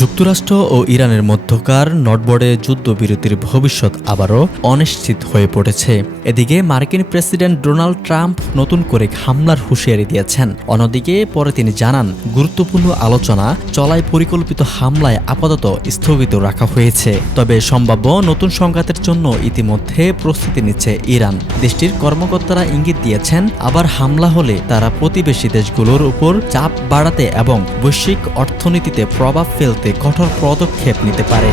যুক্তরাষ্ট্র ও ইরানের মধ্যকার নটবর্ডে যুদ্ধবিরতির ভবিষ্যৎ আবারও অনিশ্চিত হয়ে পড়েছে। এদিকে মার্কিন প্রেসিডেন্ট ডোনাল্ড ট্রাম্প নতুন করে হামলার হুঁশিয়ারি দিয়েছেন। অন্যদিকে পরে তিনি জানান, গুরুত্বপূর্ণ আলোচনা চলায় পরিকল্পিত হামলায় আপাতত স্থগিত রাখা হয়েছে। তবে সম্ভাব্য নতুন সংঘাতের জন্য ইতিমধ্যে প্রস্তুতি নিচ্ছে ইরান। দেশটির কর্মকর্তারা ইঙ্গিত দিয়েছেন, আবার হামলা হলে তারা প্রতিবেশী দেশগুলোর উপর চাপ বাড়াতে এবং বৈশ্বিক অর্থনীতিতে প্রভাব ফেলতে কঠোর পদক্ষেপ নিতে পারে।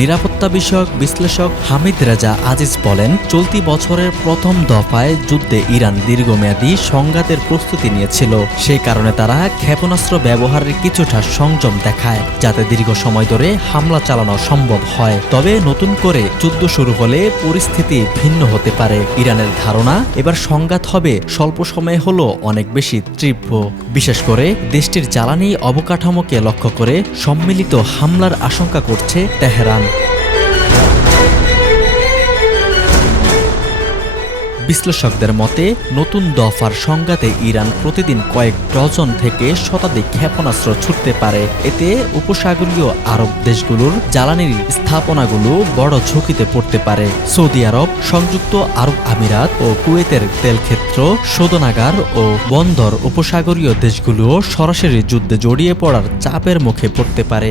নিরাপত্তা বিষয়ক বিশ্লেষক হামিদ রেজা আজিজ বলেন, চলতি বছরের প্রথম দফায় যুদ্ধে ইরান দীর্ঘমেয়াদী সংঘাতের প্রস্তুতি নিয়েছিল। সেই কারণে তারা ক্ষেপণাস্ত্র ব্যবহারের কিছুটা সংযম দেখায়, যাতে দীর্ঘ সময় ধরে হামলা চালানো সম্ভব হয়। তবে নতুন করে যুদ্ধ শুরু হলে পরিস্থিতি ভিন্ন হতে পারে। ইরানের ধারণা, এবার সংঘাত হবে স্বল্প সময়ে হলেও অনেক বেশি তীব্র। বিশেষ করে দেশটির জ্বালানি অবকাঠামোকে লক্ষ্য করে সম্মিলিত হামলার আশঙ্কা করছে তেহরান। বিশ্লেষকদের মতে, নতুন দফার সংঘাতে ইরান প্রতিদিন কয়েক ডজন থেকে শতাধিক ক্ষেপণাস্ত্র ছুটতে পারে। এতে উপসাগরীয় আরব দেশগুলোর জ্বালানির স্থাপনাগুলো বড় ঝুঁকিতে পড়তে পারে। সৌদি আরব, সংযুক্ত আরব আমিরাত ও কুয়েতের তেলক্ষেত্র, শোধনাগার ও বন্দর উপসাগরীয় দেশগুলোও সরাসরি যুদ্ধে জড়িয়ে পড়ার চাপের মুখে পড়তে পারে।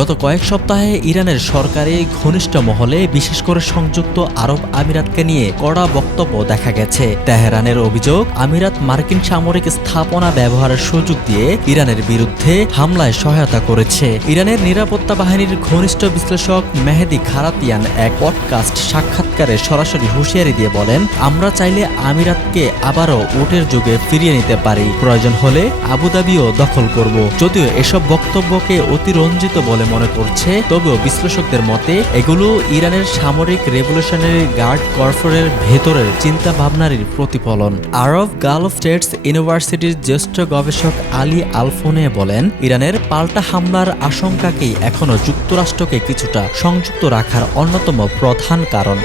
গত কয়েক সপ্তাহে ইরানের সরকারি ঘনিষ্ঠ মহলে, বিশেষ করে সংযুক্ত আরব আমিরাতকে নিয়ে কড়া বক্তব্য দেখা গেছে। তেহরানের অভিযোগ, আমিরাত মার্কিন সামরিক স্থাপনা ব্যবহারের সুযোগ দিয়ে ইরানের বিরুদ্ধে হামলায় সহায়তা করেছে। ইরানের নিরাপত্তা বাহিনীর ঘনিষ্ঠ বিশ্লেষক মেহেদি খারাতিয়ান এক পডকাস্ট সাক্ষাৎকারে সরাসরি হুঁশিয়ারি দিয়ে বলেন, আমরা চাইলে আমিরাতকে আবারও ওটের যুগে ফিরিয়ে নিতে পারি, প্রয়োজন হলে আবুধাবিও দখল করব। যদিও এসব বক্তব্যকে অতিরঞ্জিত বলে মনে করছে, তবেও বিশ্লেষকদের মতে এগুলো ইরানের সামরিক রেভলিউশনারি গার্ড কর্পসের ভেতরের চিন্তা ভাবনার প্রতিফলন। আরব গালফ স্টেটস ইউনিভার্সিটির জ্যেষ্ঠ গবেষক আলী আলফোনে বলেন, ইরানের পাল্টা হামলার আশঙ্কাকেই এখনও যুক্তরাষ্ট্রকে কিছুটা সংযুক্ত রাখার অন্যতম প্রধান কারণ।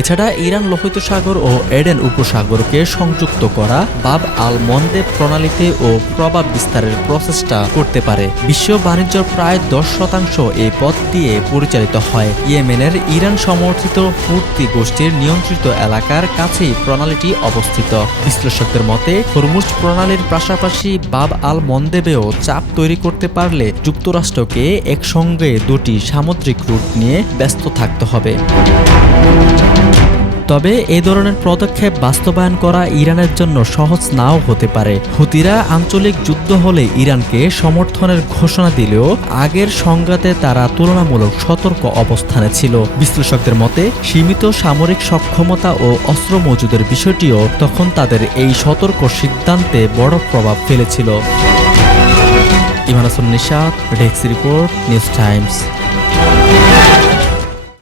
এছাড়া ইরান লোহিত সাগর ও এডেন উপসাগরকে সংযুক্ত করা বাব আল মন্দেব প্রণালীতে ও প্রভাব বিস্তারের প্রচেষ্টা করতে পারে। বিশ্ব বাণিজ্যের প্রায় 10% এই পথ দিয়ে পরিচালিত হয়। ইয়েমেনের ইরান সমর্থিত হুথি গোষ্ঠীর নিয়ন্ত্রিত এলাকার কাছেই প্রণালীটি অবস্থিত। বিশ্লেষকদের মতে, হরমুজ প্রণালীর পাশাপাশি বাব আল মন্দেবেও চাপ তৈরি করতে পারলে যুক্তরাষ্ট্রকে একসঙ্গে দুটি সামুদ্রিক রুট নিয়ে ব্যস্ত থাকতে হবে। তবে এই ধরনের পদক্ষেপ বাস্তবায়ন করা ইরানের জন্য সহজ নাও হতে পারে। হুতিরা আঞ্চলিক যুদ্ধ হলে ইরানকে সমর্থনের ঘোষণা দিলেও আগের সংঘাতে তারা তুলনামূলক সতর্ক অবস্থানে ছিল। বিশ্লেষকদের মতে, সীমিত সামরিক সক্ষমতা ও অস্ত্র মজুদের বিষয়টিও তখন তাদের এই সতর্ক সিদ্ধান্তে বড় প্রভাব ফেলেছিল। Iman Hasan Nishat, desk report, News Times.